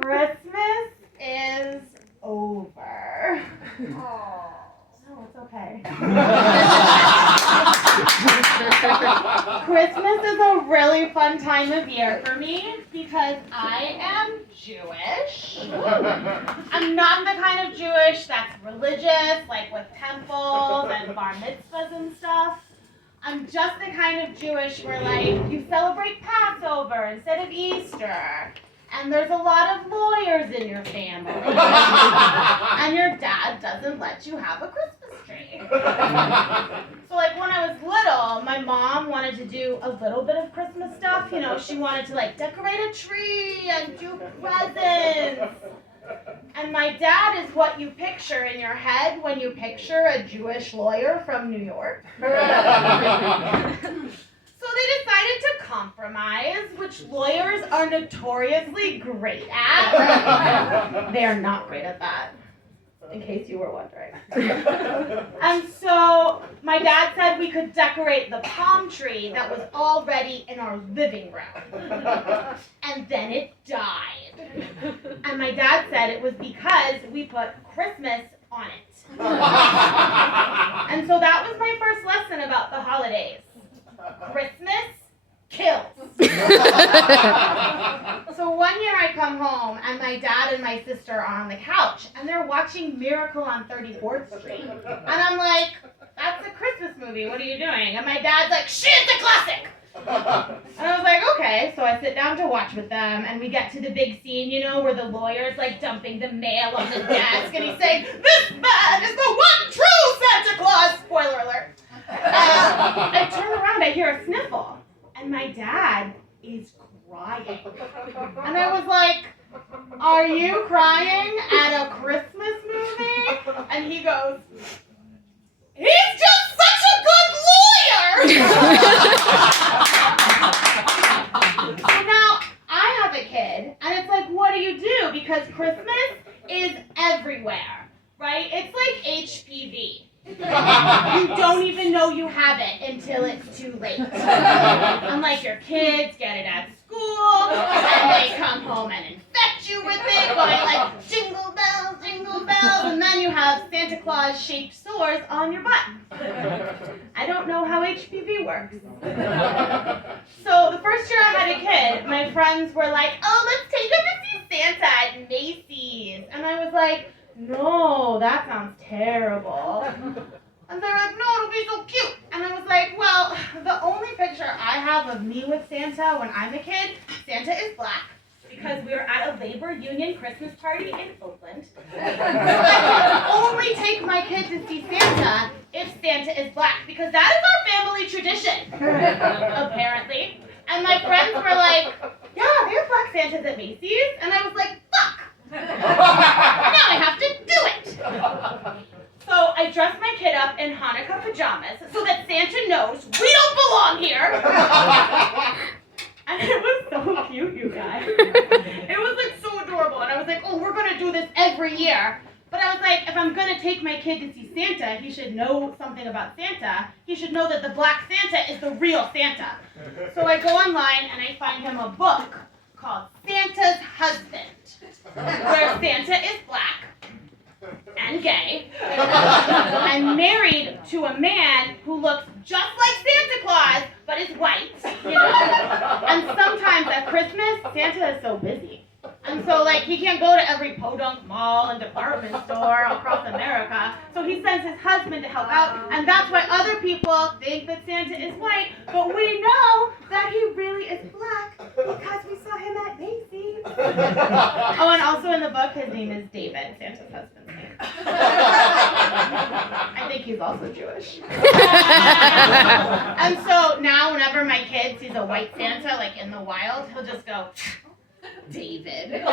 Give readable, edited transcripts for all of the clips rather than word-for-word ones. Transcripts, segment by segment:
Christmas is over. Oh. No, it's okay. Christmas is a really fun time of year for me because I am Jewish. I'm not the kind of Jewish that's religious, like with temples and bar mitzvahs and stuff. I'm just the kind of Jewish where, like, you celebrate Passover instead of Easter. And there's a lot of lawyers in your family. And your dad doesn't let you have a Christmas tree. So, like, when I was little, my mom wanted to do a little bit of Christmas stuff. You know, she wanted to, like, decorate a tree and do presents. And my dad is what you picture in your head when you picture a Jewish lawyer from New York. So they decided to compromise, which lawyers are notoriously great at. They are not great at that, in case you were wondering. And so my dad said we could decorate the palm tree that was already in our living room. And then it died. And my dad said it was because we put Christmas on it. And so that was my first lesson about the holidays. Christmas kills. So one year I come home and my dad and my sister are on the couch and they're watching Miracle on 34th Street. And I'm like, that's a Christmas movie, what are you doing? And my dad's like, shit, it's a classic! And I was like, okay, so I sit down to watch with them, and we get to the big scene, you know, where the lawyer's like dumping the mail on the desk, and he's saying, this man is the one true Santa Claus! Spoiler alert. I turn around, I hear a sniffle, and my dad is crying. And I was like, are you crying at a Christmas movie? And he goes, he's just such a good lawyer! So now, I have a kid, and it's like, what do you do? Because Christmas is everywhere, right? It's like HPV. You don't even know you have it until it's too late. Unlike your kids get it at school, and they come home and infect you with it, going like, jingle bells, and then you have Santa Claus-shaped sores on your butt. I don't know how HPV works. So the first year I had a kid, my friends were like, oh, let's take him to see Santa at Macy's. And I was like, no, that sounds terrible. And they're like, no, it'll be so cute. And I was like, well, the only picture I have of me with Santa when I'm a kid, Santa is black. Because we were at a labor union Christmas party in Oakland. So I can only take my kid to see Santa if Santa is black, because that is our family tradition, apparently. And my friends were like, yeah, they have black Santas at Macy's. And I was like, fuck! Now I have to do it! So I dressed my kid up in Hanukkah pajamas so that Santa knows we don't belong here. And it was so cute, you guys. It was like so adorable. And I was like, oh, we're going to do this every year. But I was like, if I'm going to take my kid to see Santa, he should know something about Santa. He should know that the black Santa is the real Santa. So I go online and I find him a book called Santa's Husband, where Santa is black and gay and married to a man who looks just like Santa Claus, but is white, you know. And sometimes at Christmas, Santa is so busy. And so, like, he can't go to every podunk mall and department store across America. So he sends his husband to help out, and that's why other people think that Santa is white. But we know that he really is black because we saw him at Macy's. Oh, and also in the book, his name is David, Santa's husband's name. I think he's also Jewish. And so now, whenever my kid sees a white Santa, like in the wild, he'll just go, David. And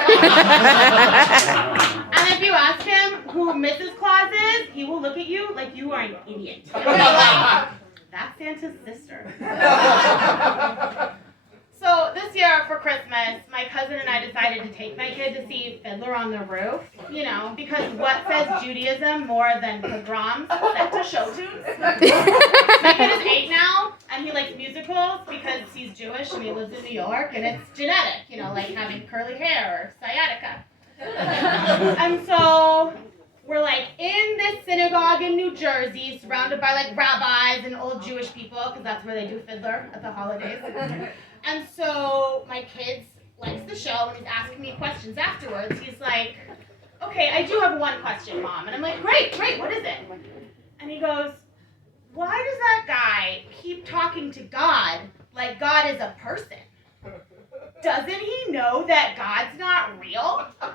if you ask him who Mrs. Claus is, he will look at you like you are an idiot. He'll be like, that's Santa's sister. So this year for Christmas, my cousin and I decided to take my kid to see Fiddler on the Roof, you know, because what says Judaism more than pogroms set to show tunes? My kid is 8 now, And he likes musicals because he's Jewish and he lives in New York, and it's genetic, like having curly hair or sciatica. And so we're like in this synagogue in New Jersey, surrounded by like rabbis and old Jewish people, because that's where they do Fiddler at the holidays. And so my kid likes the show, and he's asking me questions afterwards. He's like, okay, I do have one question, Mom. And I'm like, great, what is it? And he goes, why does that guy keep talking to God like God is a person? Doesn't he know that God's not real? And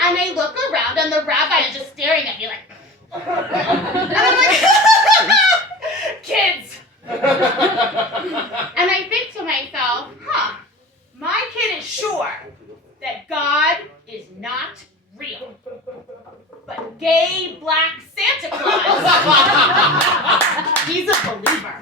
I look around, and the rabbi is just staring at me like, and I'm like, kids. And I think to myself, my kid is sure that God is not real. But gay black Santa Claus, he's a believer.